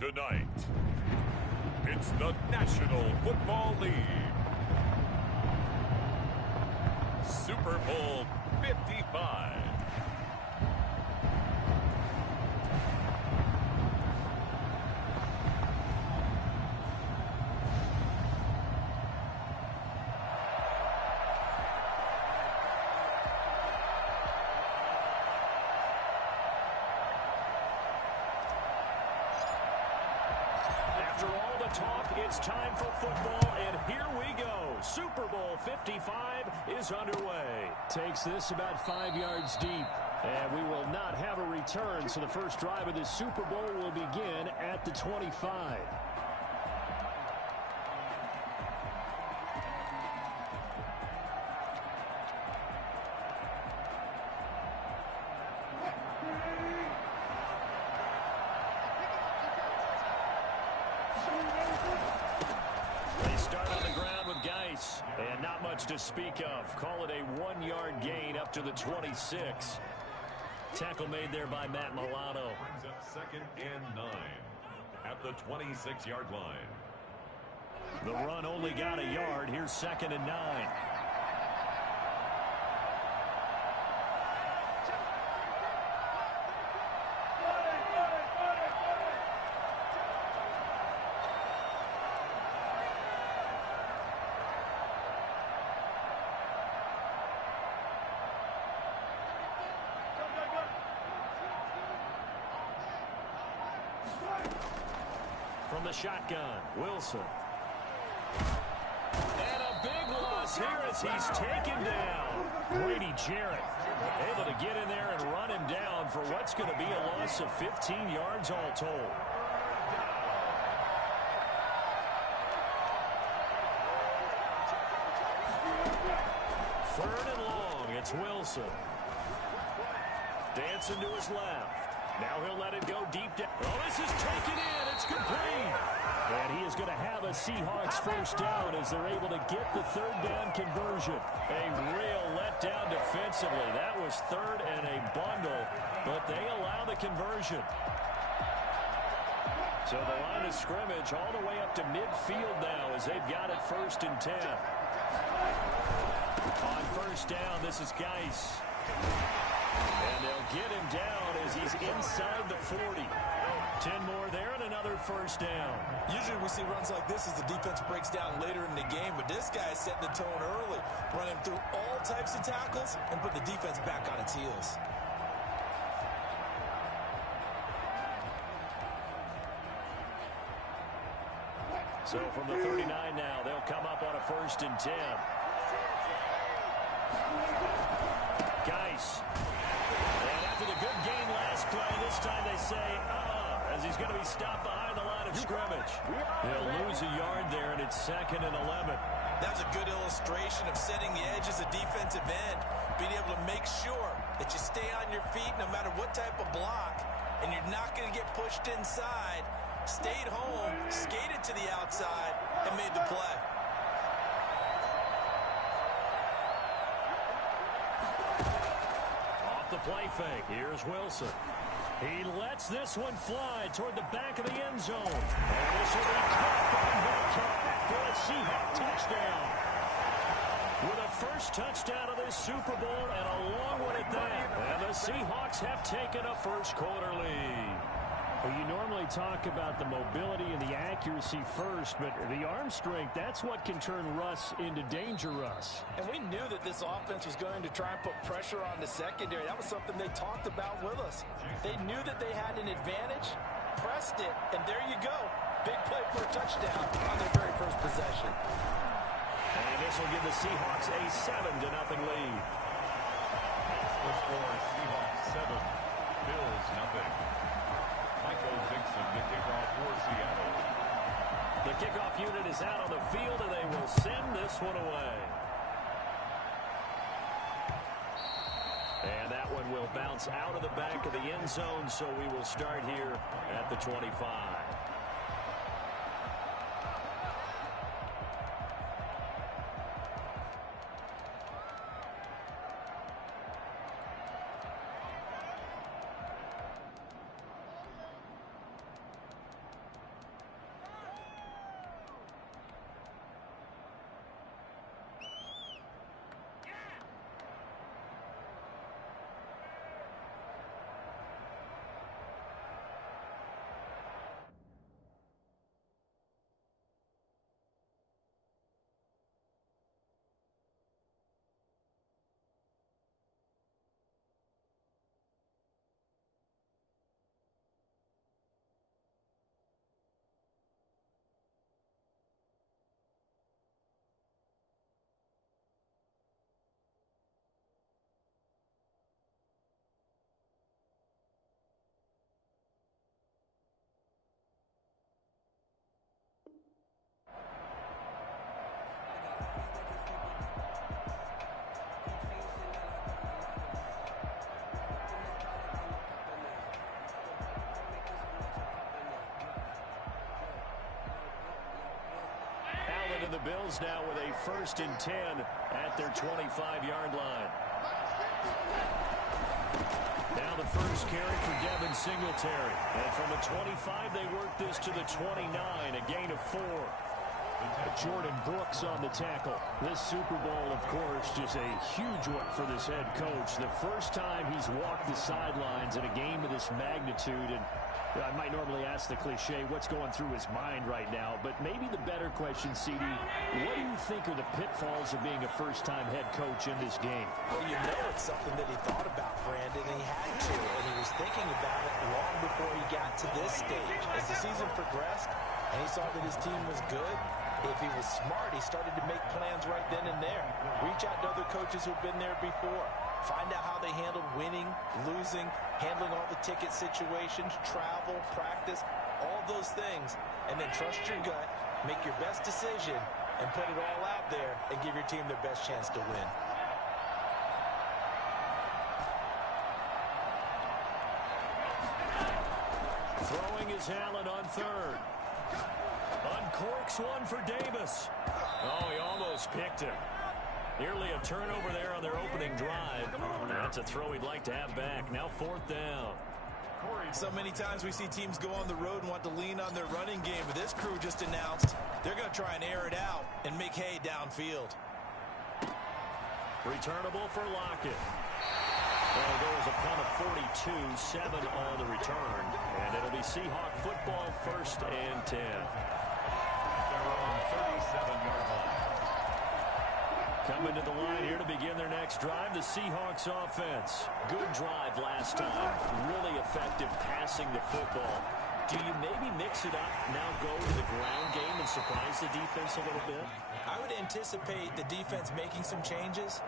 Tonight, it's the National Football League. Super Bowl 55. After all the talk, it's time for football, and here we go. Super Bowl 55 is underway. Takes this about 5 yards deep, and we will not have a return, so the first drive of this Super Bowl will begin at the 25. They start on the ground with Geis, and not much to speak of. Call it a 1-yard gain up to the 26. Tackle made there by Matt Milano. Brings up 2nd and 9 at the 26-yard line. The run only got a yard. Here's 2nd and 9. From the shotgun, Wilson. And a big loss here as he's taken down. Grady Jarrett able to get in there and run him down for what's going to be a loss of 15 yards all told. Third and long, it's Wilson. Dancing to his left. Now he'll let it go deep down. Oh, this is taken in. It's complete. And he is going to have a Seahawks first down as they're able to get the third down conversion. A real letdown defensively. That was third and a bundle, but they allow the conversion. So the line of scrimmage all the way up to midfield now as they've got it 1st and 10. On first down, this is Geis. And they'll get him down as he's inside the 40. 10 more there and another first down. Usually we see runs like this as the defense breaks down later in the game, but this guy is setting the tone early, running through all types of tackles and put the defense back on its heels. So from the 39 now, they'll come up on a 1st and 10. Geis. And after the good gain last play, this time they say, as he's going to be stopped behind the line of scrimmage. They'll lose a yard there, and it's 2nd and 11. That's a good illustration of setting the edge as a defensive end, being able to make sure that you stay on your feet no matter what type of block, and you're not going to get pushed inside. Stayed home, skated to the outside, and made the play. Off the play fake, here's Wilson. He lets this one fly toward the back of the end zone. And this will be caught by Baltar for a Seahawk touchdown. With a first touchdown of this Super Bowl and a long one at that. And the Seahawks have taken a first-quarter lead. Well, you normally talk about the mobility and the accuracy first, but the arm strength, that's what can turn Russ into danger Russ. And we knew that this offense was going to try and put pressure on the secondary. That was something they talked about with us. They knew that they had an advantage, pressed it, and there you go. Big play for a touchdown on their very first possession. And this will give the Seahawks a 7-0 lead. The score is Seahawks 7, Bills 0. Michael Vincent, the kickoff for Seattle. The kickoff unit is out on the field, and they will send this one away. And that one will bounce out of the back of the end zone, so we will start here at the 25. And the Bills now with a 1st and 10 at their 25-yard line. Now the first carry for Devin Singletary. And from the 25, they work this to the 29, a gain of 4. Jordan Brooks on the tackle. This Super Bowl, of course, just a huge one for this head coach. The first time he's walked the sidelines in a game of this magnitude. And I might normally ask the cliche, what's going through his mind right now? But maybe the better question, CD, what do you think are the pitfalls of being a first-time head coach in this game? Well, you know it's something that he thought about, Brandon, and he had to. And he was thinking about it long before he got to this stage. As the season progressed and he saw that his team was good, if he was smart, he started to make plans right then and there. Reach out to other coaches who've been there before. Find out how they handled winning, losing, handling all the ticket situations, travel, practice, all those things. And then trust your gut, make your best decision, and put it all out there and give your team their best chance to win. Throwing is Allen on 3rd. Uncorks one for Davis. Oh, he almost picked him. Nearly a turnover there on their opening drive. That's a throw he'd like to have back. Now 4th down. So many times we see teams go on the road and want to lean on their running game, but this crew just announced they're going to try and air it out and make hay downfield. Returnable for Lockett. Well, there was a punt of 42, 7 on the return, and it'll be Seahawk football 1st and 10. They're on 37-yard line. Coming to the line here to begin their next drive, the Seahawks offense. Good drive last time. Really effective passing the football. Do you maybe mix it up, now go to the ground game and surprise the defense a little bit? I would anticipate the defense making some changes,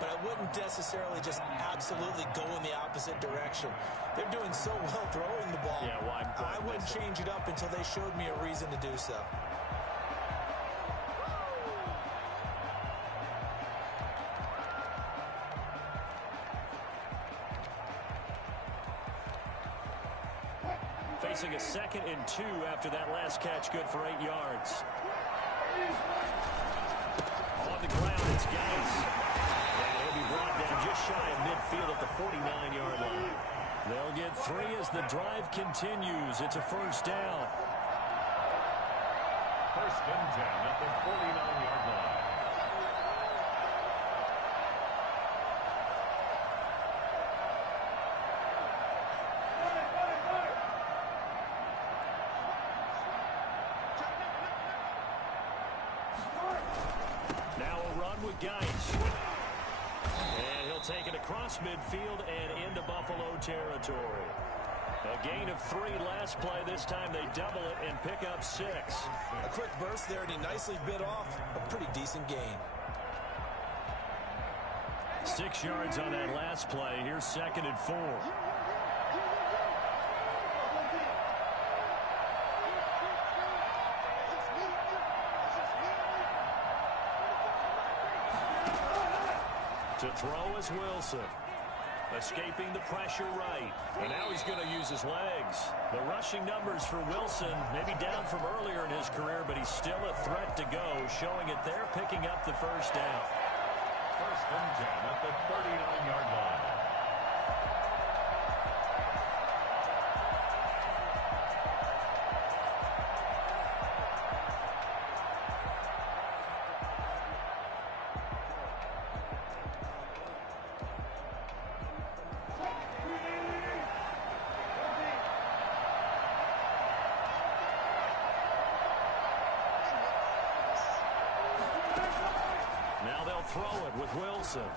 but I wouldn't necessarily just absolutely go in the opposite direction. They're doing so well throwing the ball. Yeah, why I wouldn't change it up until they showed me a reason to do so. Facing a 2nd and 2 after that last catch, good for 8 yards. On the ground, it's Geis. And he'll be brought down just shy of midfield at the 49-yard line. They'll get 3 as the drive continues. It's a 1st down. 1st and 10 at the 49-yard line. Geis. And he'll take it across midfield and into Buffalo territory. A gain of 3 last play. This time they double it and pick up 6. A quick burst there, and he nicely bit off a pretty decent gain. 6 yards on that last play. Here's 2nd and 4. To throw is Wilson. Escaping the pressure right. And now he's going to use his legs. The rushing numbers for Wilson, maybe down from earlier in his career, but he's still a threat to go, showing it there, picking up the 1st down. 1st and 10 at the 39-yard line. Throw it with Wilson.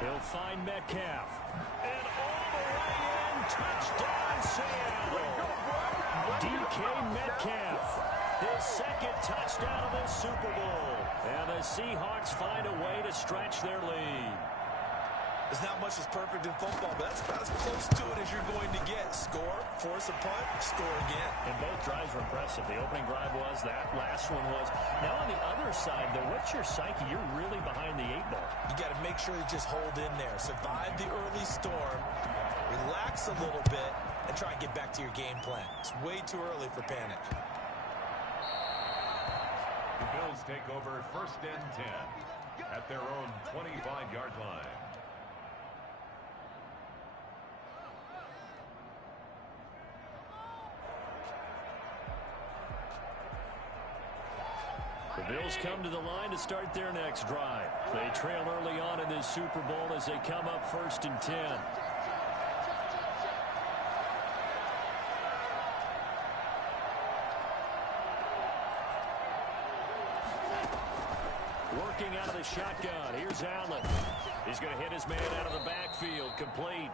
He'll find Metcalf. And all the way in, touchdown Seattle. DK Metcalf, his 2nd touchdown of this Super Bowl. And the Seahawks find a way to stretch their lead. There's not much that's perfect in football, but that's about as close to it as you're going to get. Score, force a punt, score again. And both drives were impressive. The opening drive was, that last one was. Now on the other side, though, what's your psyche? You're really behind the 8 ball. You got to make sure you just hold in there. Survive the early storm, relax a little bit, and try and get back to your game plan. It's way too early for panic. The Bills take over 1st and 10 at their own 25-yard line. The Bills come to the line to start their next drive. They trail early on in this Super Bowl as they come up 1st and 10. Working out of the shotgun. Here's Allen. He's going to hit his man out of the backfield. Complete.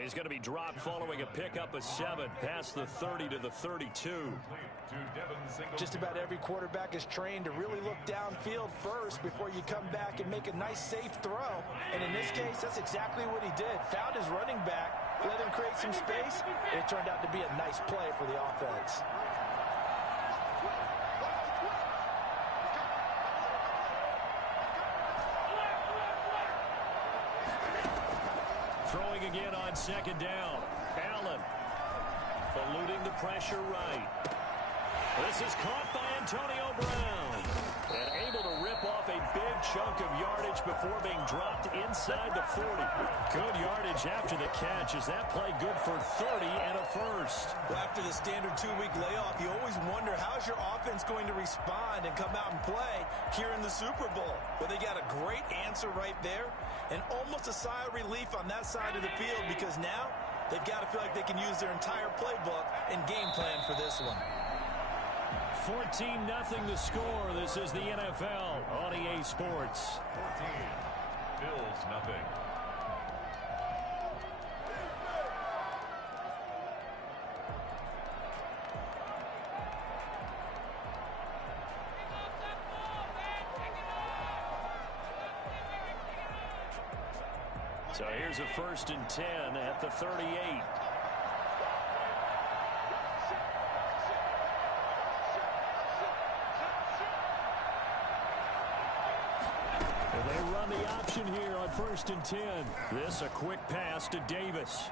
He's going to be dropped following a pickup of 7 past the 30 to the 32. Just about every quarterback is trained to really look downfield first before you come back and make a nice safe throw. And in this case, that's exactly what he did. Found his running back, let him create some space, and it turned out to be a nice play for the offense. Throwing again on 2nd down. Allen eluding the pressure right. This is caught by Antonio Brown. And able to rip off a big chunk of yardage before being dropped inside the 40. Good yardage after the catch. Is that play good for 30 and a first? Well, after the standard 2-week layoff, you always wonder how's your offense going to respond and come out and play here in the Super Bowl. Well, they got a great answer right there and almost a sigh of relief on that side of the field because now they've got to feel like they can use their entire playbook and game plan for this one. 14-0 the score. This is the NFL on EA Sports. 14. Bills nothing. So here's a 1st and 10 at the 38. They run the option here on 1st and 10. This a quick pass to Davis.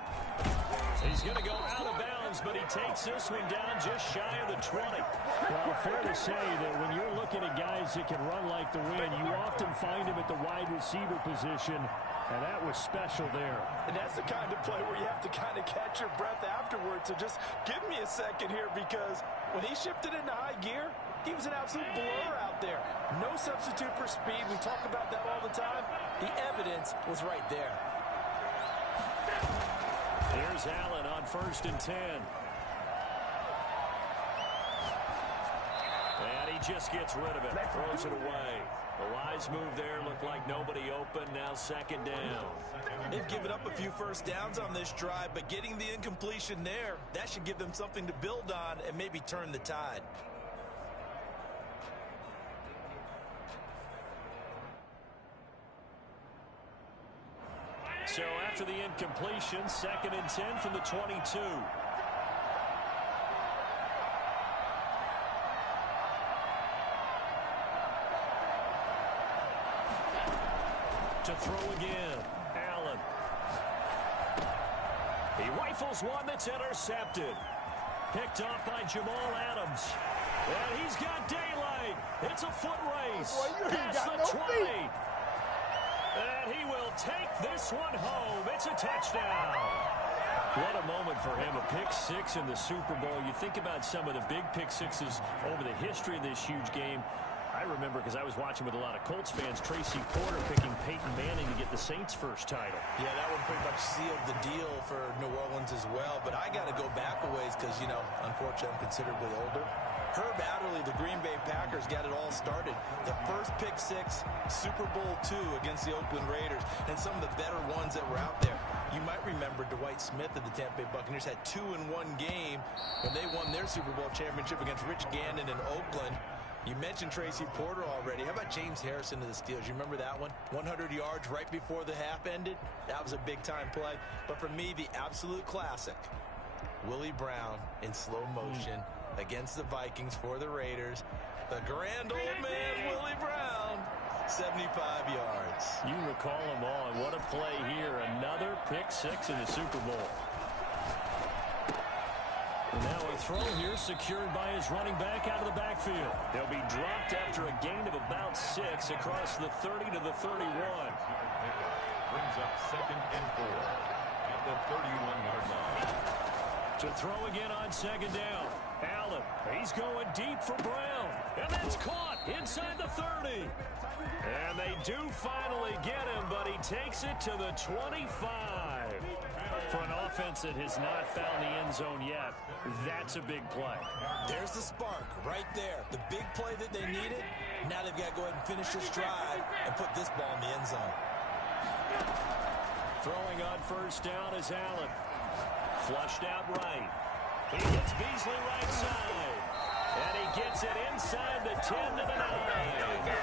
He's going to go out of bounds, but he takes this one down just shy of the 20. Well, fair to say that when you're looking at guys that can run like the wind, you often find him at the wide receiver position, and that was special there. And that's the kind of play where you have to kind of catch your breath afterwards. So just give me a second here because when he shifted into high gear, he was an absolute blur out there. No substitute for speed. We talk about that all the time. The evidence was right there. Here's Allen on 1st and 10. And he just gets rid of it. Throws it away. A wise move there. Looked like nobody open. Now 2nd down. They've given up a few first downs on this drive, but getting the incompletion there, that should give them something to build on and maybe turn the tide. So after the incompletion, 2nd and 10 from the 22. To throw again, Allen. He rifles one that's intercepted. Picked off by Jamal Adams. And he's got daylight. It's a foot race. Past the 20. And he will take this one home. It's a touchdown. What a moment for him. A pick 6 in the Super Bowl. You think about some of the big pick 6s over the history of this huge game. I remember because I was watching with a lot of Colts fans, Tracy Porter picking Peyton Manning to get the Saints' first title. Yeah, that one pretty much sealed the deal for New Orleans as well. But I got to go back a ways because, you know, unfortunately I'm considerably older. Herb Adderley, the Green Bay Packers, got it all started. The first pick 6, Super Bowl II against the Oakland Raiders, and some of the better ones that were out there. You might remember Dwight Smith of the Tampa Bay Buccaneers had 2 in one game when they won their Super Bowl championship against Rich Gannon in Oakland. You mentioned Tracy Porter already. How about James Harrison to the Steelers? You remember that one? 100 yards right before the half ended? That was a big-time play. But for me, the absolute classic, Willie Brown in slow motion against the Vikings for the Raiders. The grand old man, Willie Brown, 75 yards. You recall them all, and what a play here. Another pick 6 in the Super Bowl. Now a throw here secured by his running back out of the backfield. He'll be dropped after a gain of about 6 across the 30 to the 31. Brings up 2nd and 4 at the 31-yard line. To throw again on 2nd down. Allen, he's going deep for Brown. And that's caught inside the 30. And they do finally get him, but he takes it to the 25. For an offense that has not found the end zone yet, that's a big play. There's the spark right there. The big play that they needed. Now they've got to go ahead and finish this drive and put this ball in the end zone. Throwing on 1st down is Allen. Flushed out right. He hits Beasley right side. And he gets it inside the 10 to the 9.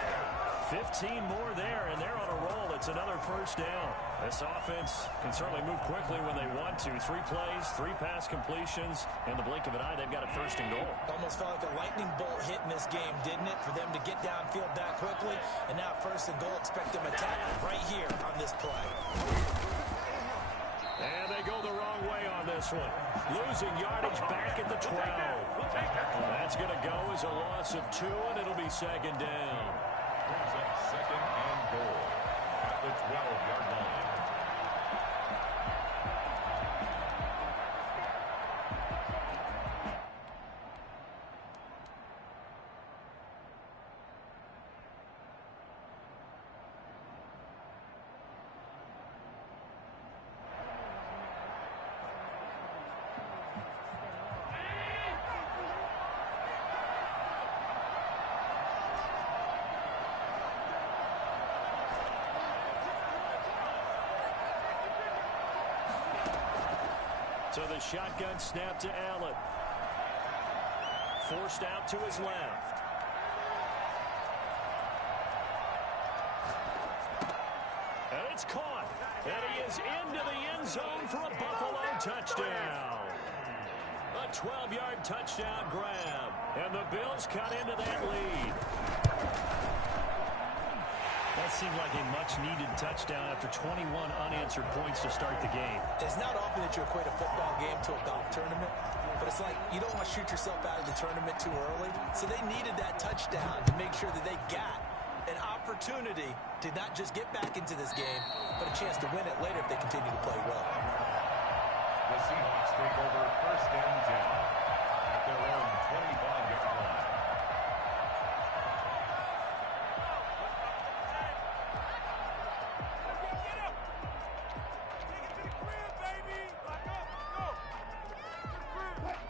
15 more there, and they're on a roll. It's another 1st down. This offense can certainly move quickly when they want to. 3 plays, 3 pass completions. In the blink of an eye, they've got a 1st and goal. Almost felt like a lightning bolt hit in this game, didn't it? For them to get downfield that quickly. And now 1st and goal, expect them to attack right here on this play. And they go the wrong way on this one. Losing yardage back at the 12. That's going to go as a loss of 2, and it'll be 2nd down. Brings up 2nd and goal at the 12-yard line. So the shotgun snap to Allen. Forced out to his left. And it's caught. And he is into the end zone for a Buffalo touchdown. A 12-yard touchdown grab. And the Bills cut into that lead. That seemed like a much-needed touchdown after 21 unanswered points to start the game. It's not often that you equate a football game to a golf tournament, but it's like you don't want to shoot yourself out of the tournament too early. So they needed that touchdown to make sure that they got an opportunity to not just get back into this game, but a chance to win it later if they continue to play well. The Seahawks take over 1st and 10 at their own 25-yard line.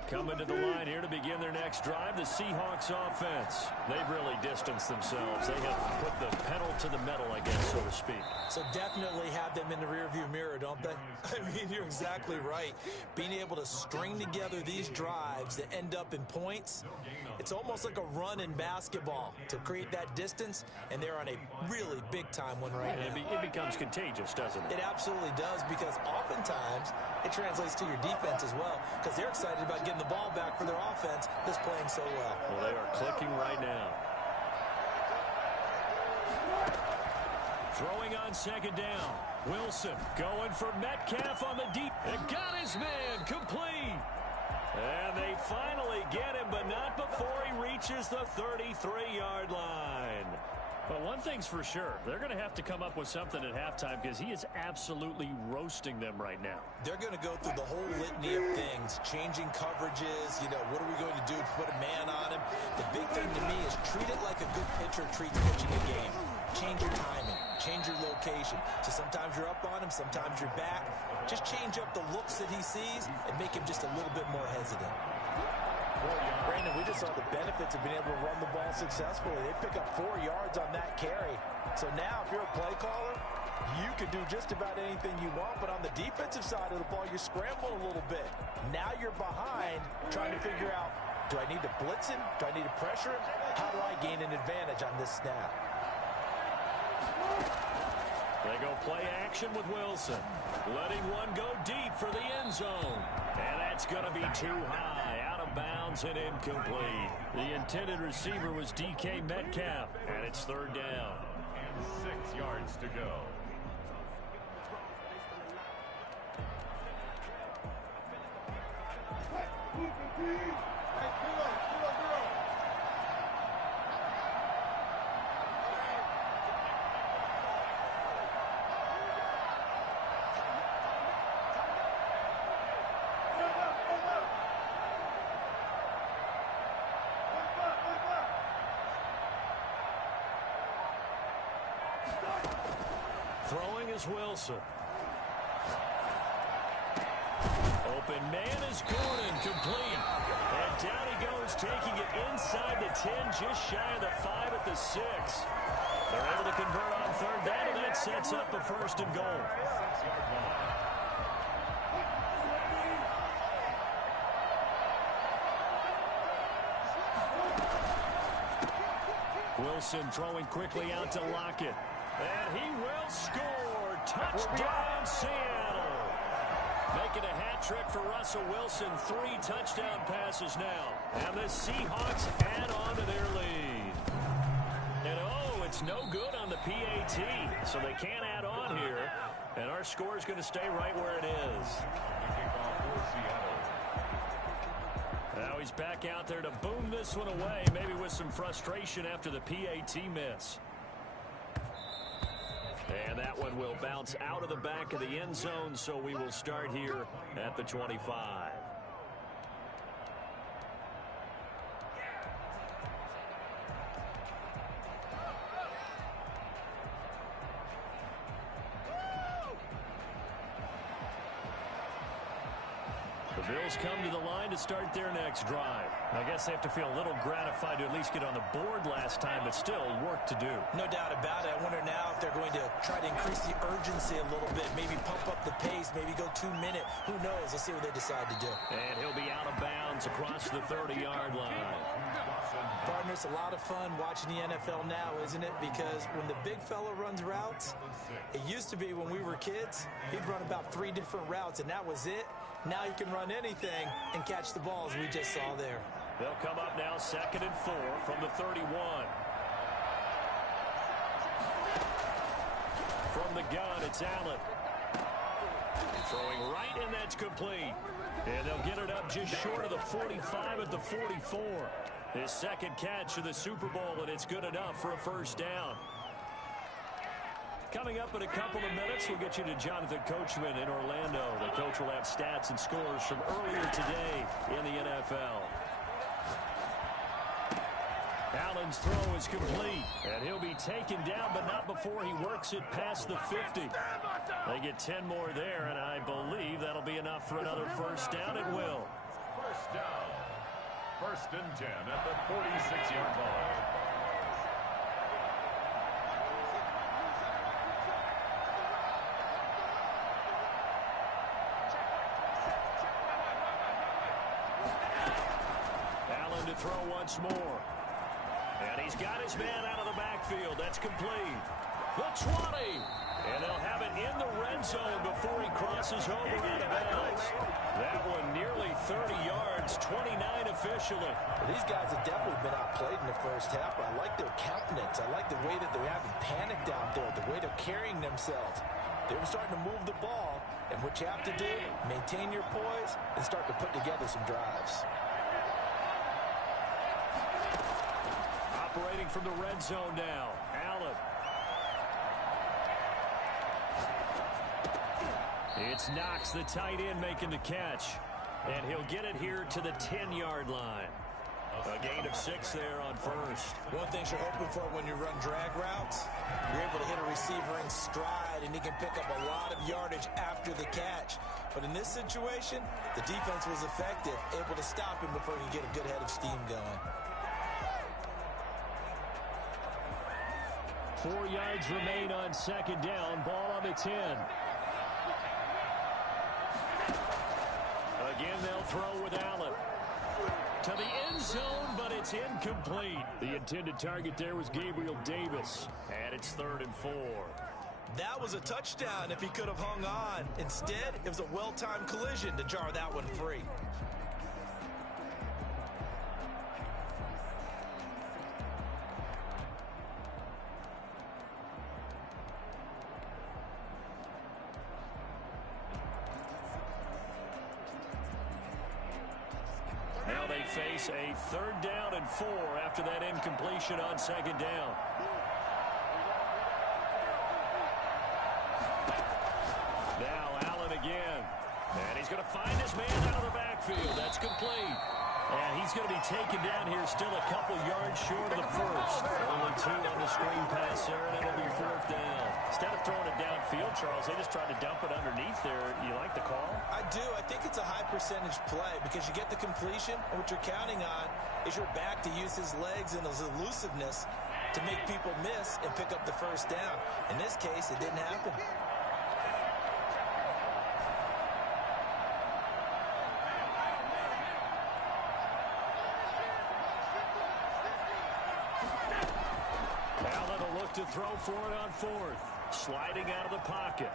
Coming to the line here to begin their next drive, the Seahawks offense. They've really distanced themselves. They have put the pedal to the metal, I guess, so to speak. So definitely have them in the rearview mirror, don't they? I mean, you're exactly right. Being able to string together these drives that end up in points, it's almost like a run in basketball to create that distance, and they're on a really big-time one right now. It becomes contagious, doesn't it? It absolutely does, because oftentimes it translates to your defense as well, because they're excited about getting the ball back for their offense that's playing so well. Well, they are clicking right now. Throwing on 2nd down. Wilson going for Metcalf on the deep. And got his man complete. And they finally get him, but not before he reaches the 33-yard line. But one thing's for sure, they're going to have to come up with something at halftime because he is absolutely roasting them right now. They're going to go through the whole litany of things, changing coverages, what are we going to do to put a man on him? The big thing to me is treat it like a good pitcher treats pitching a game. Change your timing, change your location. So sometimes you're up on him, sometimes you're back. Just change up the looks that he sees and make him just a little bit more hesitant. Brandon, we just saw the benefits of being able to run the ball successfully. They pick up 4 yards on that carry. So now if you're a play caller, you can do just about anything you want, but on the defensive side of the ball, you're scrambling a little bit. Now you're behind trying to figure out, do I need to blitz him? Do I need to pressure him? How do I gain an advantage on this snap? They go play action with Wilson. Letting one go deep for the end zone. And that's going to be too high. Out of bounds and incomplete. The intended receiver was DK Metcalf. And it's 3rd down. And 6 yards to go. Throwing is Wilson. Open man is Gordon, complete. And down he goes, taking it inside the 10, just shy of the 5 at the 6. They're able to convert on third down, and that sets up a 1st and goal. Wilson throwing quickly out to Lockett. And he will score. Touchdown, Seattle. Making a hat trick for Russell Wilson. 3 touchdown passes now. And the Seahawks add on to their lead. And oh, it's no good on the PAT. So they can't add on here. And our score is going to stay right where it is. Now he's back out there to boom this one away, maybe with some frustration after the PAT miss. And that one will bounce out of the back of the end zone, so we will start here at the 25. The Bills come to the line to start their next drive. I guess they have to feel a little gratified to at least get on the board last time, but still work to do. No doubt about it. I wonder now if they're going to try to increase the urgency a little bit, maybe pump up the pace, maybe go 2-minute. Who knows? Let's see what they decide to do. And he'll be out of bounds across the 30-yard line. Partner, it's a lot of fun watching the NFL now, isn't it? Because when the big fella runs routes, it used to be when we were kids, he'd run about 3 different routes, and that was it. Now you can run anything and catch the balls we just saw there. They'll come up now 2nd and 4 from the 31. From the gun, it's Allen. Throwing right, and that's complete. And they'll get it up just short of the 45 at the 44. His 2nd catch of the Super Bowl, and it's good enough for a 1st down. Coming up in a couple of minutes, we'll get you to Jonathan Coachman in Orlando. The coach will have stats and scores from earlier today in the NFL. Allen's throw is complete, and he'll be taken down, but not before he works it past the 50. They get 10 more there, and I believe that'll be enough for another 1st down. It will. 1st down. 1st and 10 at the 46-yard line. To throw once more. And he's got his man out of the backfield. That's complete. The 20. And they'll have it in the red zone before he crosses over out of bounds. That one nearly 30 yards, 29 officially. These guys have definitely been outplayed in the 1st half. I like their countenance. I like the way that they're having panic out there, the way they're carrying themselves. They were starting to move the ball, and what you have to do, maintain your poise and start to put together some drives. Operating from the red zone now, Allen. It's Knox, the tight end, making the catch. And he'll get it here to the 10-yard line. A gain of 6 there on 1st. One thing you're hoping for when you run drag routes, you're able to hit a receiver in stride, and he can pick up a lot of yardage after the catch. But in this situation, the defense was effective, able to stop him before he could get a good head of steam going. 4 yards remain on 2nd down. Ball on the 10. Again, they'll throw with Allen. To the end zone, but it's incomplete. The intended target there was Gabriel Davis. And it's 3rd and 4. That was a touchdown if he could have hung on. Instead, it was a well-timed collision to jar that one free. now they face a 3rd down and 4 after that incompletion on 2nd down. Now Allen again. And he's going to find his man out of the backfield. That's complete. And he's going to be taken down here still a couple yards short of the first. Only 2 on the screen pass there, and it'll be 4th down. Instead of throwing it downfield, Charles, they just tried to dump it underneath there. You like the call? I do. I think it's a high percentage play because you get the completion, and what you're counting on is your back to use his legs and his elusiveness to make people miss and pick up the 1st down. In this case, it didn't happen. To throw for it on 4th. Sliding out of the pocket.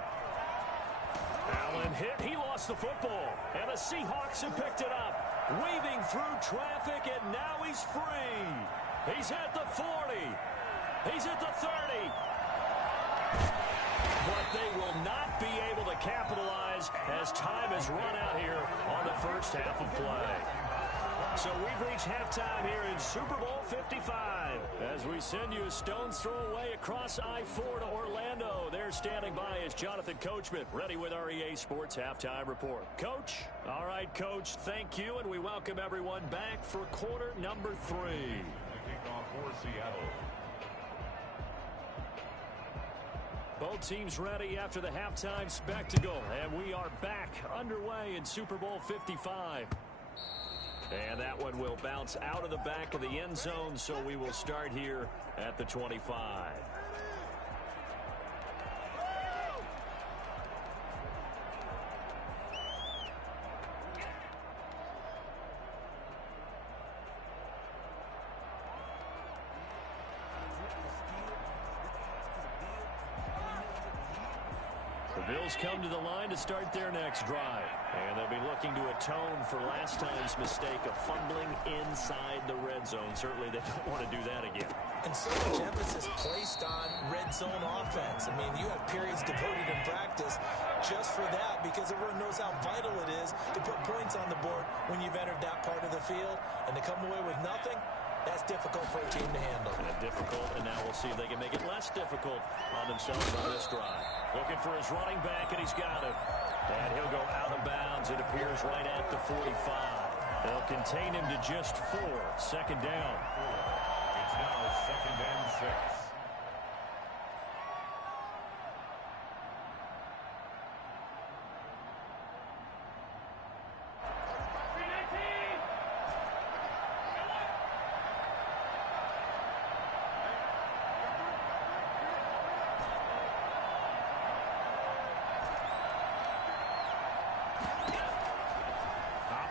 Allen hit. He lost the football. And the Seahawks have picked it up. Weaving through traffic, and now he's free. He's at the 40. He's at the 30. But they will not be able to capitalize as time has run out here on the first half of play. So we've reached halftime here in Super Bowl 55. As we send you a stone's throw away across I-4 to Orlando. There standing by is Jonathan Coachman, ready with our EA Sports Halftime Report. Coach? All right, Coach, thank you, and we welcome everyone back for quarter number 3. The kickoff for Seattle. Both teams ready after the halftime spectacle, and we are back underway in Super Bowl 55. And that one will bounce out of the back of the end zone, so we will start here at the 25. The Bills come to the line to start their next drive. And they'll be looking to atone for last time's mistake of fumbling inside the red zone. Certainly they don't want to do that again. And so much emphasis placed on red zone offense. I mean, you have periods devoted in practice just for that because everyone knows how vital it is to put points on the board when you've entered that part of the field. And to come away with nothing, that's difficult for a team to handle. Difficult, and now we'll see if they can make it less difficult on themselves on this drive. Looking for his running back, and he's got it. And he'll go out of bounds, it appears, right at the 45. They'll contain him to just 4. 2nd down. It's now 2nd and 6.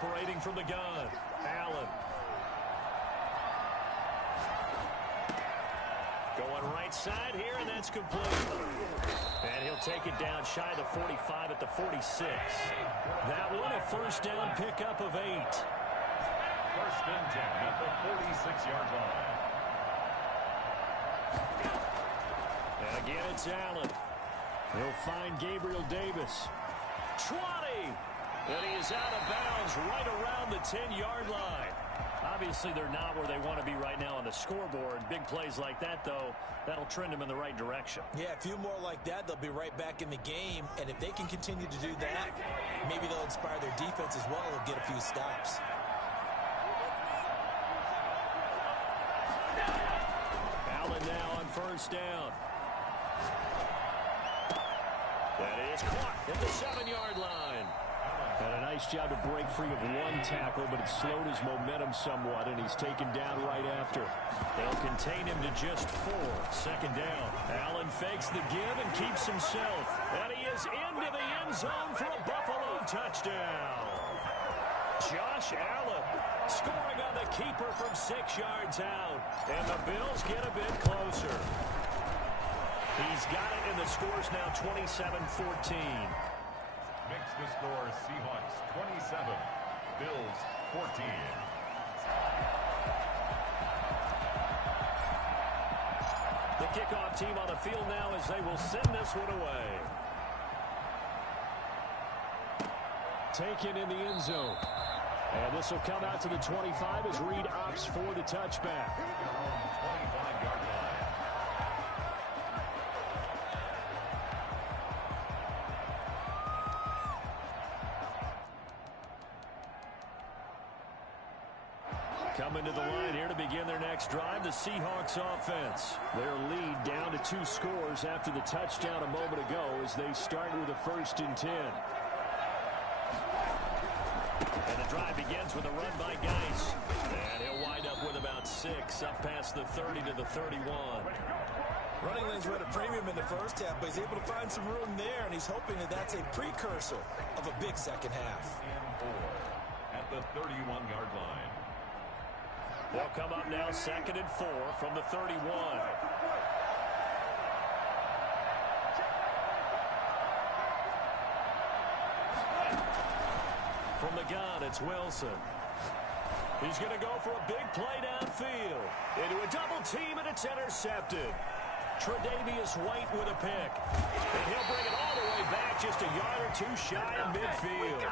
Operating from the gun, Allen. Going right side here, and that's complete. And he'll take it down shy of the 45 at the 46. That one, a 1st down pickup of 8. 1st and 10 at the 46-yard line. And again, it's Allen. He'll find Gabriel Davis. 20! And he is out of bounds right around the 10-yard line. Obviously, they're not where they want to be right now on the scoreboard. Big plays like that, though, that'll trend them in the right direction. Yeah, a few more like that, they'll be right back in the game. And if they can continue to do that, maybe they'll inspire their defense as well and get a few stops. Allen now on 1st down. That is caught at the 7-yard line. Had a nice job to break free of 1 tackle, but it slowed his momentum somewhat, and he's taken down right after. They'll contain him to just 4. 2nd down. Allen fakes the give and keeps himself. And he is into the end zone for a Buffalo touchdown. Josh Allen scoring on the keeper from 6 yards out. And the Bills get a bit closer. He's got it, and the score's now 27-14. Makes the score Seahawks 27, Bills 14. The kickoff team on the field now as they will send this one away. Taken in the end zone. And this will come out to the 25 as Reed opts for the touchback. 25-yard line. Coming to the line here to begin their next drive, the Seahawks offense. Their lead down to 2 scores after the touchdown a moment ago as they start with a 1st and 10. And the drive begins with a run by Geis. And he'll wind up with about 6 up past the 30 to the 31. Running lanes were at a premium in the first half, but he's able to find some room there, and he's hoping that that's a precursor of a big second half. At the 31-yard line. They'll come up now 2nd and 4 from the 31. From the gun, it's Wilson. He's going to go for a big play downfield. Into a double team, and it's intercepted. Tre'Davious White with a pick. And he'll bring it all the way back just a yard or 2 shy of midfield.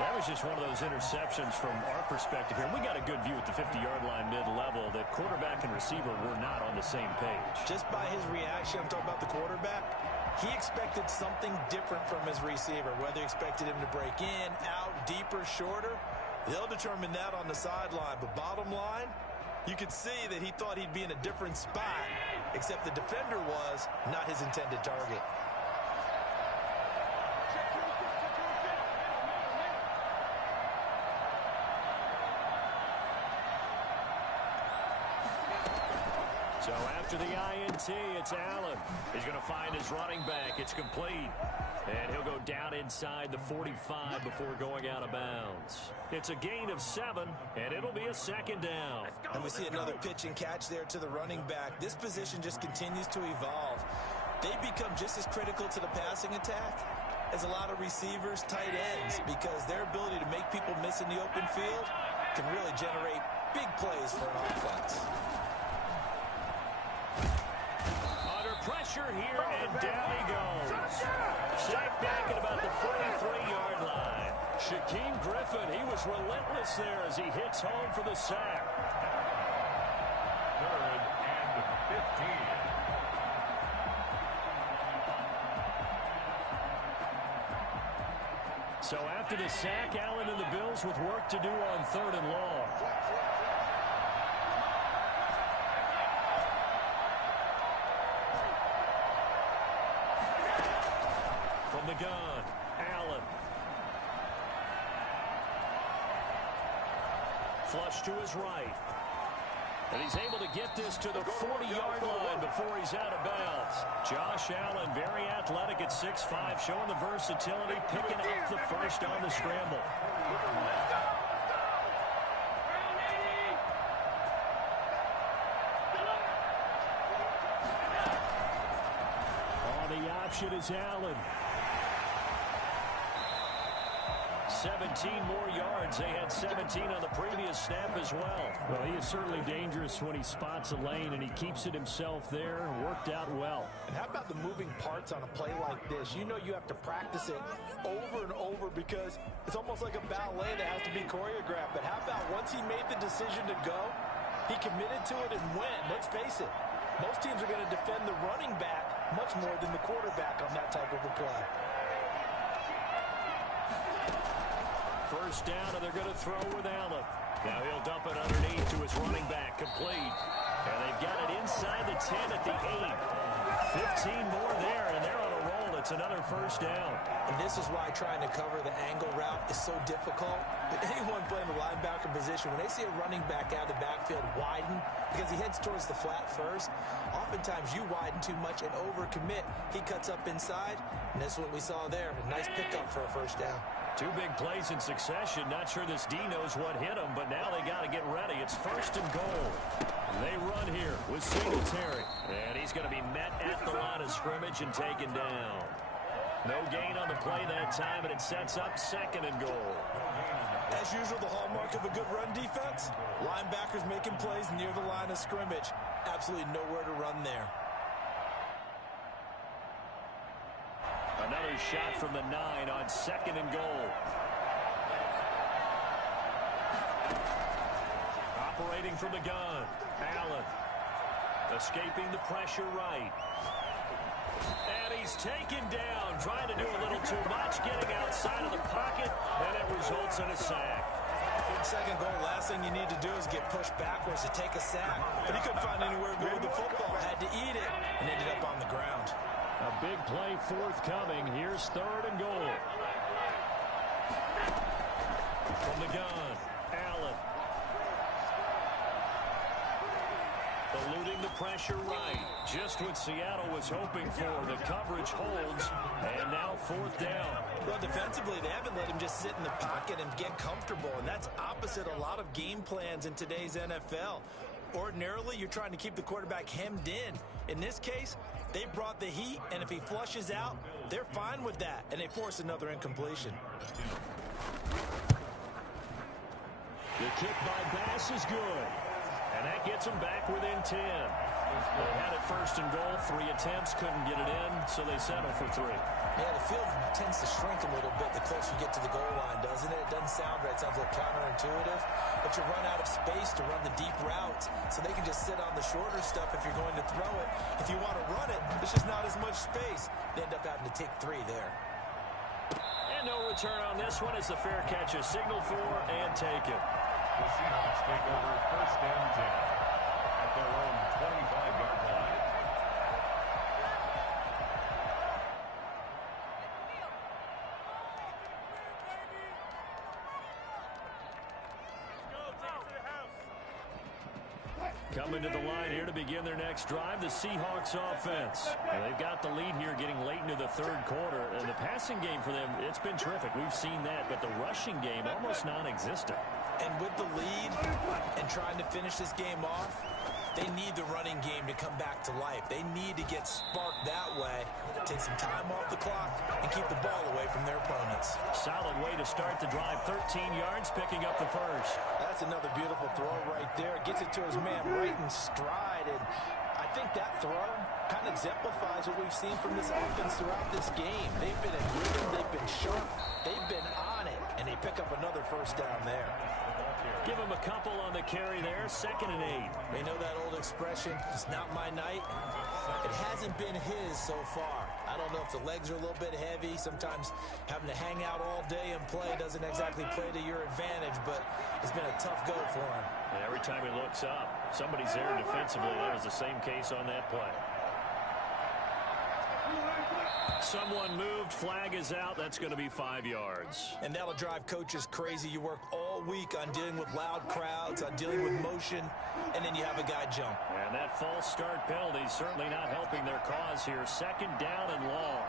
That was just one of those interceptions from our perspective here. We got a good view at the 50-yard line mid-level that quarterback and receiver were not on the same page. Just by his reaction, I'm talking about the quarterback, he expected something different from his receiver, whether he expected him to break in, out, deeper, shorter. They'll determine that on the sideline. But bottom line, you could see that he thought he'd be in a different spot, except the defender was not his intended target. So after the INT, it's Allen. He's going to find his running back. It's complete. And he'll go down inside the 45 before going out of bounds. It's a gain of 7, and it'll be a 2nd down. And we see another pitch and catch there to the running back. This position just continues to evolve. They become just as critical to the passing attack as a lot of receivers, tight ends, because their ability to make people miss in the open field can really generate big plays for an offense. Pressure here, and down he goes. Sacked back at about the 43-yard line. Shaquem Griffin, he was relentless there as he hits home for the sack. 3rd and 15. So after the sack, Allen and the Bills with work to do on 3rd and long. From the gun, Allen. Flush to his right. And he's able to get this to the 40-yard line before he's out of bounds. Josh Allen, very athletic at 6'5", showing the versatility, picking up the first on the scramble. On the option is Allen. 17 more yards. They had 17 on the previous snap as well. Well, he is certainly dangerous when he spots a lane, and he keeps it himself there. Worked out well. And how about the moving parts on a play like this? You know you have to practice it over and over because it's almost like a ballet that has to be choreographed. But how about once he made the decision to go, he committed to it and went. Let's face it, most teams are going to defend the running back much more than the quarterback on that type of a play. First down, and they're going to throw with Allen. Now he'll dump it underneath to his running back, complete. And they've got it inside the 10 at the 8. 15 more there, and they're on a roll. It's another first down. And this is why trying to cover the angle route is so difficult. But anyone playing the linebacker position, when they see a running back out of the backfield widen, because he heads towards the flat first, oftentimes you widen too much and overcommit. He cuts up inside, and this is what we saw there. A nice pickup for a first down. 2 big plays in succession. Not sure this D knows what hit him, but now they got to get ready. It's 1st and goal. They run here with Singletary. And he's going to be met at the line of scrimmage and taken down. No gain on the play that time, and it sets up 2nd and goal. As usual, the hallmark of a good run defense, linebackers making plays near the line of scrimmage. Absolutely nowhere to run there. Another shot from the 9 on 2nd and goal. Operating from the gun. Allen. Escaping the pressure right. And he's taken down. Trying to do a little too much. Getting outside of the pocket. And it results in a sack. Big second goal. Last thing you need to do is get pushed backwards to take a sack. But he couldn't find anywhere to go with the football. Had to eat it. And ended up on the ground. A big play forthcoming. Here's 3rd and goal. From the gun, Allen. Eluding the pressure right. Just what Seattle was hoping for. The coverage holds. And now 4th down. Well, defensively, they haven't let him just sit in the pocket and get comfortable. And that's opposite a lot of game plans in today's NFL. Ordinarily, you're trying to keep the quarterback hemmed in. In this case, they brought the heat, and if he flushes out, they're fine with that, and they force another incompletion. The kick by Bass is good, and that gets them back within 10. They had it 1st and goal, 3 attempts, couldn't get it in, so they settle for 3. Yeah, the field tends to shrink a little bit the closer you get to the goal line, doesn't it? It doesn't sound right. It sounds a little counterintuitive. But you run out of space to run the deep routes, so they can just sit on the shorter stuff if you're going to throw it. If you want to run it, there's just not as much space. They end up having to take 3 there. And no return on this one as the fair catch is signaled for and taken. The Seahawks take over 1st and 10 at their own 25-yard line. Coming to the line here to begin their next drive, the Seahawks offense. And they've got the lead here getting late into the 3rd quarter. And the passing game for them, it's been terrific. We've seen that. But the rushing game, almost non-existent. And with the lead and trying to finish this game off, they need the running game to come back to life. They need to get sparked that way, take some time off the clock, and keep the ball away from their opponents. Solid way to start the drive. 13 yards, picking up the 1st. That's another beautiful throw right there. Gets it to his man right in stride. And I think that throw kind of exemplifies what we've seen from this offense throughout this game. They've been in rhythm. They've been sharp. They've been on it. And they pick up another 1st down there. Give him a couple on the carry there. 2nd and 8. They know that old expression, it's not my night. It hasn't been his so far. I don't know if the legs are a little bit heavy. Sometimes having to hang out all day and play doesn't exactly play to your advantage, but it's been a tough go for him. And every time he looks up, somebody's there defensively. That was the same case on that play. Someone moved. Flag is out. That's going to be 5 yards. And that'll drive coaches crazy. You work all week on dealing with loud crowds, on dealing with motion, and then you have a guy jump. And that false start penalty certainly not helping their cause here. 2nd down and long.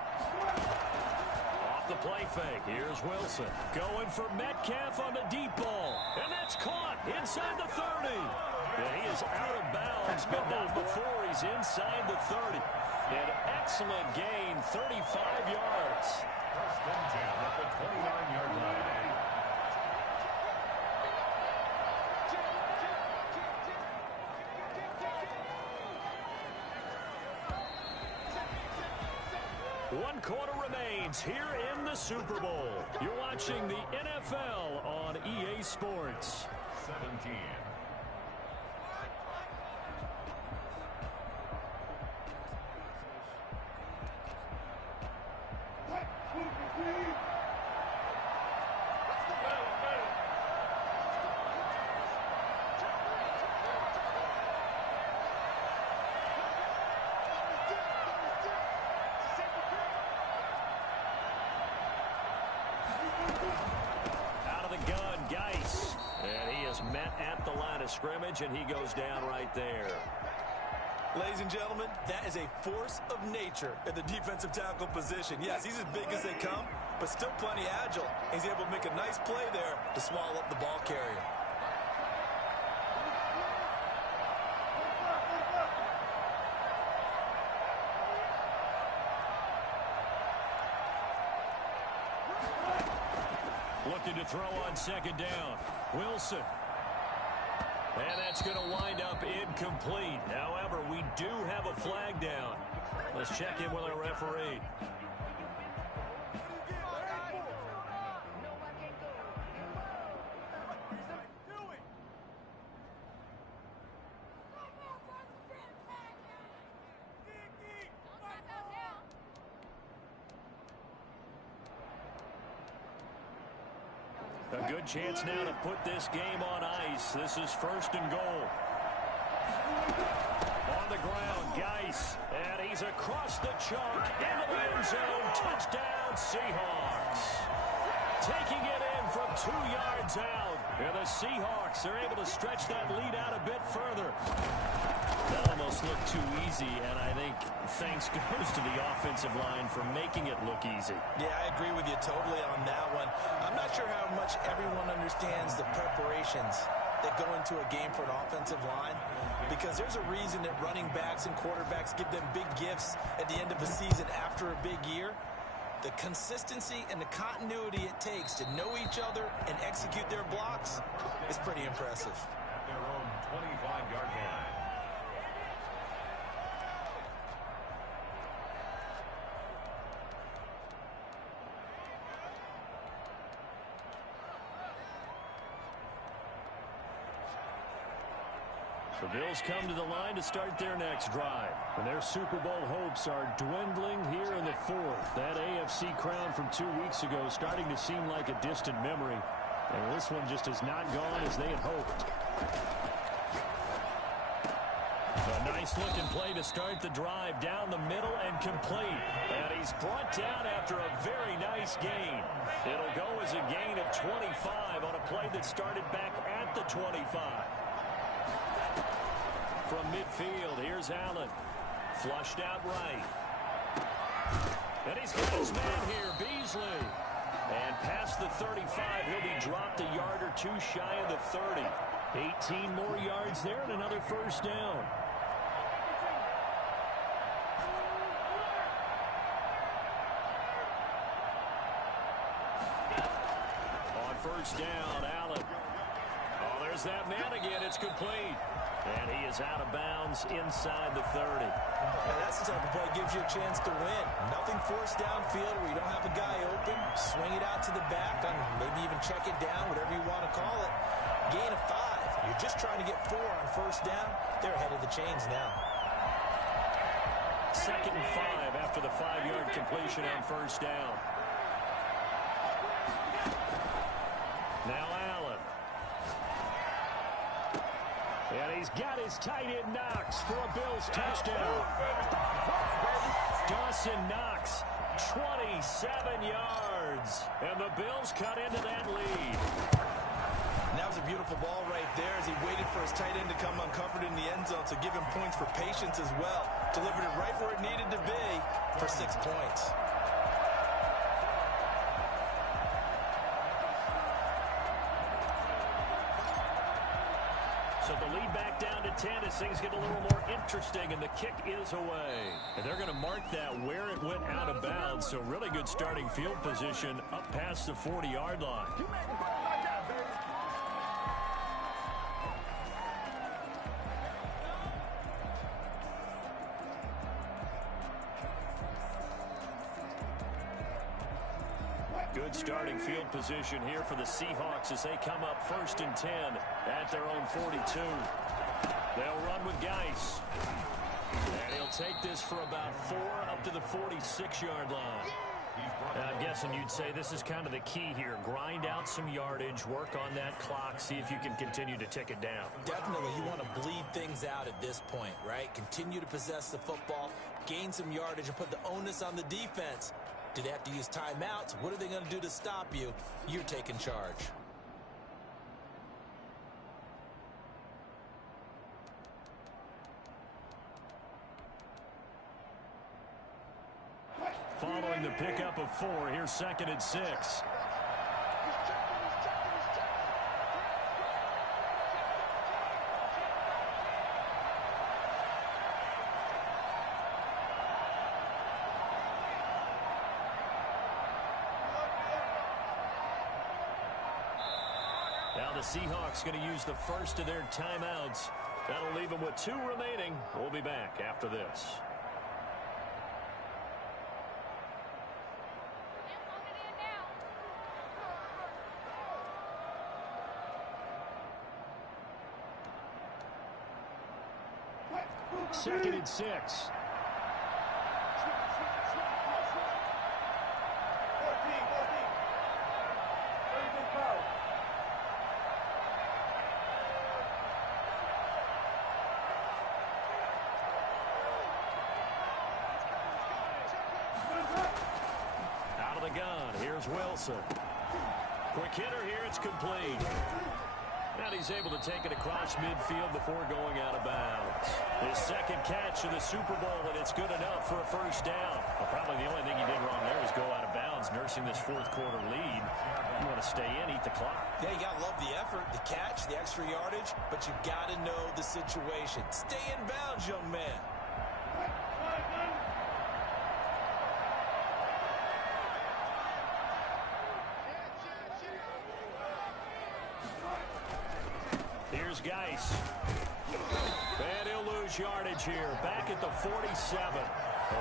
Off the play fake. Here's Wilson. Going for Metcalf on the deep ball. And that's caught inside the 30. And he is out of bounds, but not before he's inside the 30. An excellent gain, 35 yards. 1st and 10 at the 29-yard line. One quarter remains here in the Super Bowl. You're watching the NFL on EA Sports. 17. Out of the gun, Geis. And he is met at the line of scrimmage, and he goes down right there. Ladies and gentlemen, that is a force of nature at the defensive tackle position. Yes, he's as big as they come, but still plenty agile. He's able to make a nice play there to swallow up the ball carrier. Looking to throw on 2nd down. Wilson. And that's going to wind up incomplete. However, we do have a flag down. Let's check in with our referee. good chance now to put this game on ice. This is 1st and goal. On the ground, Geis, and he's across the chalk into the end zone. Touchdown, Seahawks. Taking it in from 2 yards out. And the Seahawks are able to stretch that lead out a bit further. That almost looked too easy, and I think thanks goes to the offensive line for making it look easy. Yeah, I agree with you totally on that one. I'm not sure how much everyone understands the preparations that go into a game for an offensive line, because there's a reason that running backs and quarterbacks give them big gifts at the end of the season after a big year. The consistency and the continuity it takes to know each other and execute their blocks is pretty impressive. At their own 25-yard line. The Bills come to the line to start their next drive. And their Super Bowl hopes are dwindling here in the 4th. That AFC crown from 2 weeks ago starting to seem like a distant memory. And this one just has not gone as they had hoped. A nice-looking play to start the drive down the middle and complete. And he's brought down after a very nice gain. It'll go as a gain of 25 on a play that started back at the 25. From midfield, here's Allen. Flushed out right. And he's got his man here, Beasley. And past the 35, he'll be dropped a yard or 2 shy of the 30. 18 more yards there and another first down. On first down, Allen. Oh, there's that man again. It's complete. And he is out of bounds inside the 30. Now that's the type of play that gives you a chance to win. Nothing forced downfield where you don't have a guy open. Swing it out to the back, and maybe even check it down, whatever you want to call it. Gain of 5. You're just trying to get 4 on first down. They're ahead of the chains now. 2nd and 5 after the 5-yard completion on first down. Now Allen. And he's got his tight end Knox for a Bills touchdown. Dawson Knox, 27 yards. And the Bills cut into that lead. And that was a beautiful ball right there as he waited for his tight end to come uncovered in the end zone to give him points for patience as well. Delivered it right where it needed to be for 6 points. So the lead back down to 10 as things get a little more interesting, and the kick is away. And they're going to mark that where it went out of bounds, so really good starting field position up past the 40-yard line. Good starting field position here for the Seahawks as they come up 1st and 10 at their own 42. They'll run with Geis. And he'll take this for about 4 up to the 46-yard line. And I'm guessing you'd say this is kind of the key here. Grind out some yardage, work on that clock, see if you can continue to tick it down. Definitely, you want to bleed things out at this point, right? Continue to possess the football, gain some yardage, and put the onus on the defense. Do they have to use timeouts? What are they going to do to stop you? You're taking charge. Following the pickup of 4, here's 2nd and 6. Now the Seahawks going to use the first of their timeouts. That'll leave them with 2 remaining. We'll be back after this. Second and 6. Here's Wilson. Quick hitter here. It's complete. And he's able to take it across midfield before going out of bounds. His second catch of the Super Bowl, and it's good enough for a first down. Well, probably the only thing he did wrong there was go out of bounds, nursing this fourth quarter lead. You want to stay in, eat the clock. Yeah, you got to love the effort, the catch, the extra yardage, but you got to know the situation. Stay in bounds, young man. Here's Geis. And he'll lose yardage here. Back at the 47.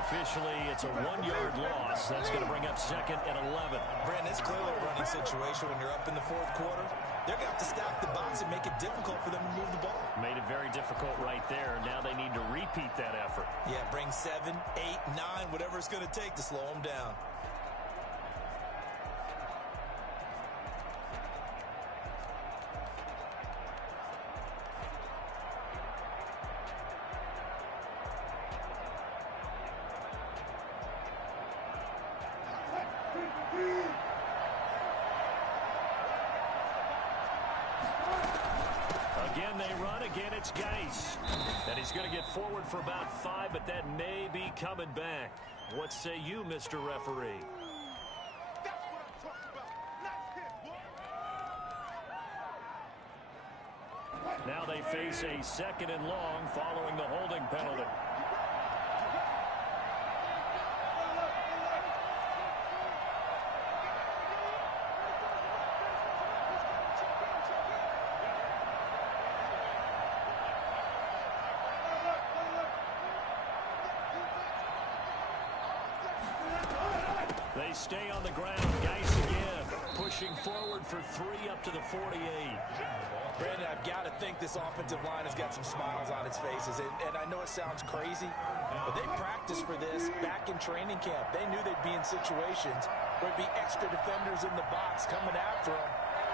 Officially, it's a 1-yard loss. That's going to bring up second and 11. Brandon, it's clearly a running situation when you're up in the fourth quarter. They're going to have to stack the box and make it difficult for them to move the ball. Made it very difficult right there. Now they need to repeat that effort. Yeah, bring 7, 8, 9, whatever it's going to take to slow them down. Again, they run. Again, it's Geis. And he's going to get forward for about 5, but that may be coming back. What say you, Mr. Referee? That's what I'm talking about. Nice hit, boy. Now they face a second and long following the holding penalty. They stay on the ground. Geis again, pushing forward for 3 up to the 48. Brandon, I've got to think this offensive line has got some smiles on its faces. And I know it sounds crazy, but they practiced for this back in training camp. They knew they'd be in situations where there'd be extra defenders in the box coming after them,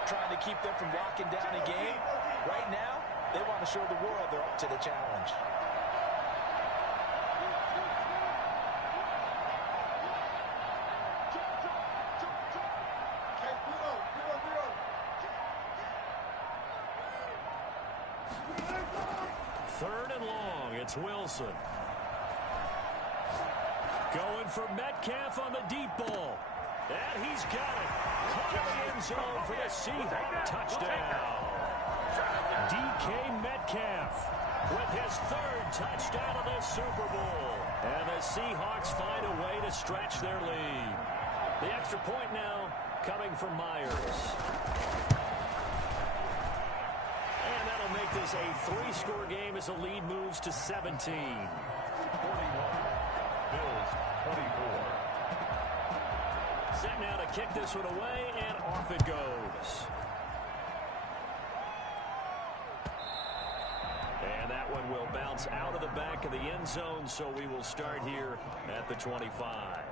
trying to keep them from locking down a game. Right now, they want to show the world they're up to the challenge. Third and long, it's Wilson. Going for Metcalf on the deep ball. And he's got it. Caught in the end zone for the Seahawks touchdown. DK Metcalf with his 3rd touchdown of the Super Bowl. And the Seahawks find a way to stretch their lead. The extra point now coming from Myers. Make this a 3-score game as the lead moves to 17. 41. Bills 24. Set now to kick this one away, and off it goes. And that one will bounce out of the back of the end zone, so we will start here at the 25.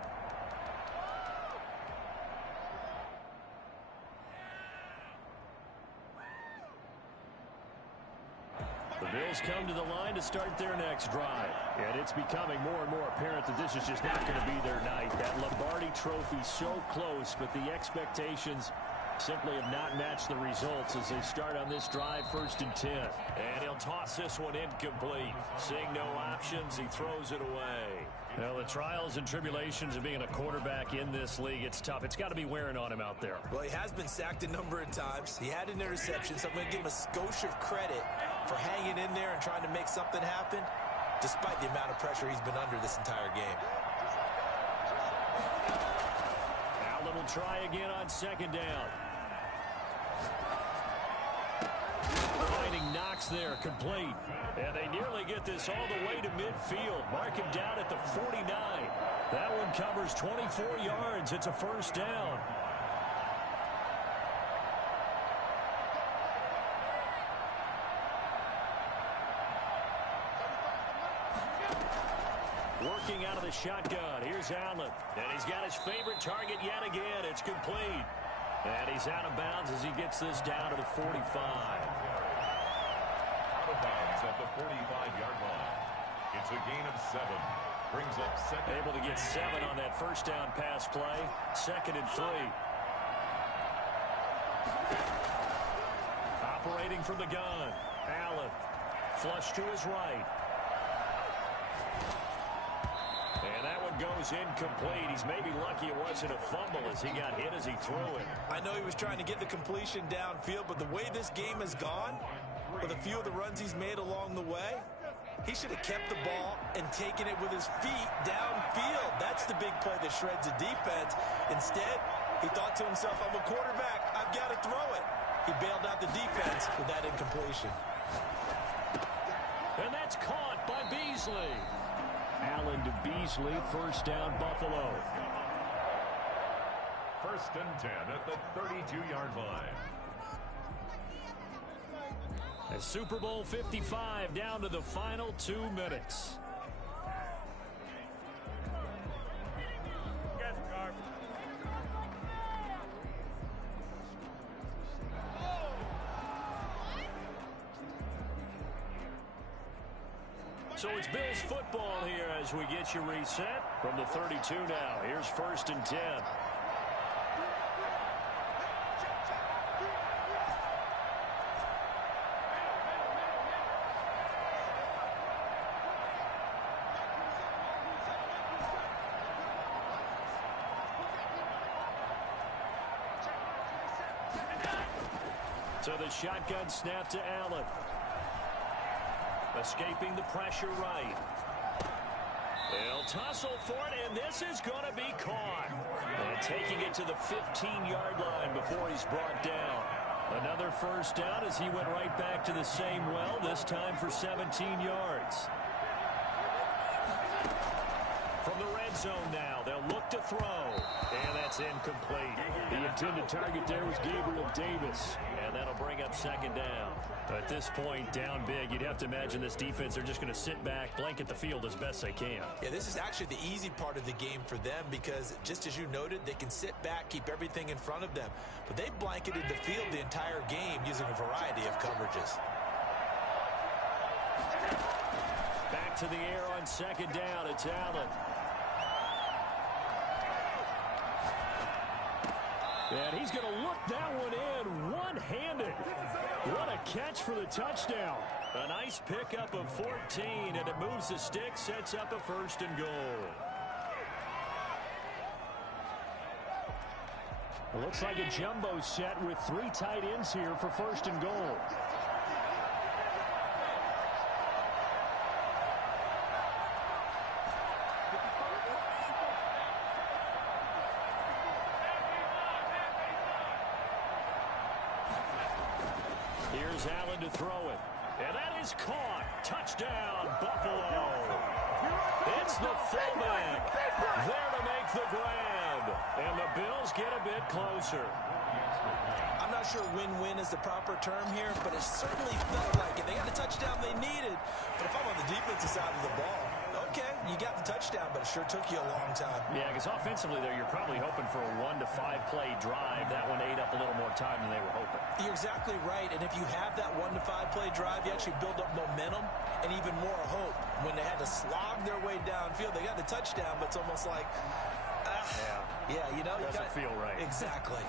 The Bills come to the line to start their next drive. And it's becoming more and more apparent that this is just not going to be their night. That Lombardi trophy so close, but the expectations simply have not matched the results as they start on this drive, 1st and 10. And he'll toss this one incomplete. Seeing no options, he throws it away. Well, the trials and tribulations of being a quarterback in this league, it's tough. It's got to be wearing on him out there. Well, he has been sacked a number of times. He had an interception, so I'm going to give him a skosh of credit for hanging in there and trying to make something happen, despite the amount of pressure he's been under this entire game. Allen will try again on 2nd down. Finding Knox there, complete. And they nearly get this all the way to midfield. Mark him down at the 49. That one covers 24 yards. It's a 1st down. Working out of the shotgun. Here's Allen. And he's got his favorite target yet again. It's complete. And he's out of bounds as he gets this down to the 45. Out of bounds at the 45-yard line. It's a gain of 7. Brings up second. Able to get 7 on that first down pass play. 2nd and 3. Operating from the gun. Allen. Flush to his right. And that one goes incomplete. He's maybe lucky it wasn't a fumble as he got hit as he threw it. I know he was trying to get the completion downfield, but the way this game has gone, with a few of the runs he's made along the way, he should have kept the ball and taken it with his feet downfield. That's the big play that shreds a defense. Instead, he thought to himself, I'm a quarterback. I've got to throw it. He bailed out the defense with that incompletion. And that's caught by Beasley. Allen to Beasley, first down Buffalo. 1st and 10 at the 32-yard line. A Super Bowl 55 down to the final 2 minutes. So it's Bills football here as we get you reset from the 32 now. Here's 1st and 10. So the shotgun snap to Allen. Escaping the pressure right. They'll tussle for it, and this is going to be caught. And taking it to the 15-yard line before he's brought down. Another first down as he went right back to the same well, this time for 17 yards. From the red zone now, they'll look to throw. And that's incomplete. The intended target there was Gabriel Davis. And that'll bring up 2nd down. At this point, down big, you'd have to imagine this defense, they're just going to sit back, blanket the field as best they can. Yeah, this is actually the easy part of the game for them because, just as you noted, they can sit back, keep everything in front of them. But they blanketed the field the entire game using a variety of coverages. Back to the air on 2nd down, it's Allen. And he's going to look that one in one-handed. What a catch for the touchdown. A nice pickup of 14, and it moves the stick, sets up a 1st and goal. It looks like a jumbo set with 3 tight ends here for 1st and goal. Here's Allen to throw it. And that is caught. Touchdown, Buffalo. It's the fullback there to make the grab. And the Bills get a bit closer. I'm not sure win-win is the proper term here, but it certainly felt like it. They got the touchdown they needed. But if I'm on the defensive side of the ball, okay, you got the touchdown, but it sure took you a long time. Yeah, because offensively there, you're probably hoping for a 1 to 5 play drive. That one ate up a little more time than they were hoping. You're exactly right, and if you have that 1 to 5 play drive, you actually build up momentum and even more hope. When they had to slog their way downfield, they got the touchdown, but it's almost like, yeah, you know. Doesn't feel right. Exactly.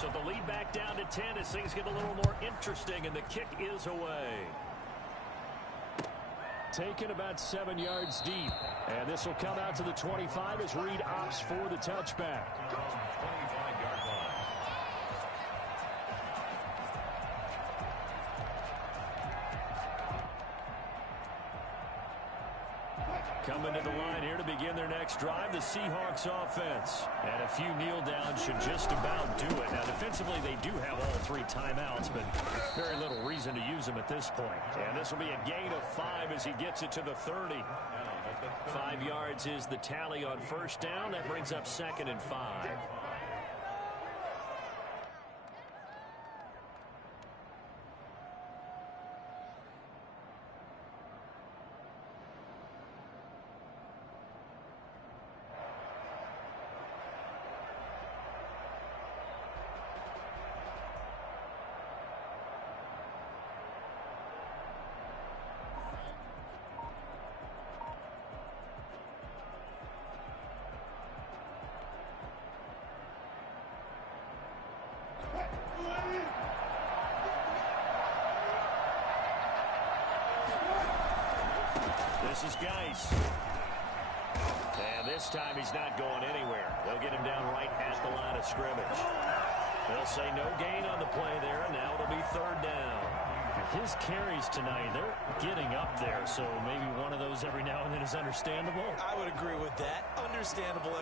So the lead back down to 10 as things get a little more interesting, and the kick is away. Taken about 7 yards deep. And this will come out to the 25 as Reed opts for the touchback. 25-yard line. Coming to the line here to begin their next drive, the Seahawks offense. And a few kneel downs should just about do it. Now, defensively, they do have all 3 timeouts, but very little reason to use them at this point. And this will be a gain of 5 as he gets it to the 30. 5 yards is the tally on first down. That brings up 2nd and 5. This is Geis. And this time he's not going anywhere. They'll get him down right at the line of scrimmage. They'll say no gain on the play there, and now it'll be third down. His carries tonight, they're getting up there, so maybe one of those every now and then is understandable. I would agree with that. Understandable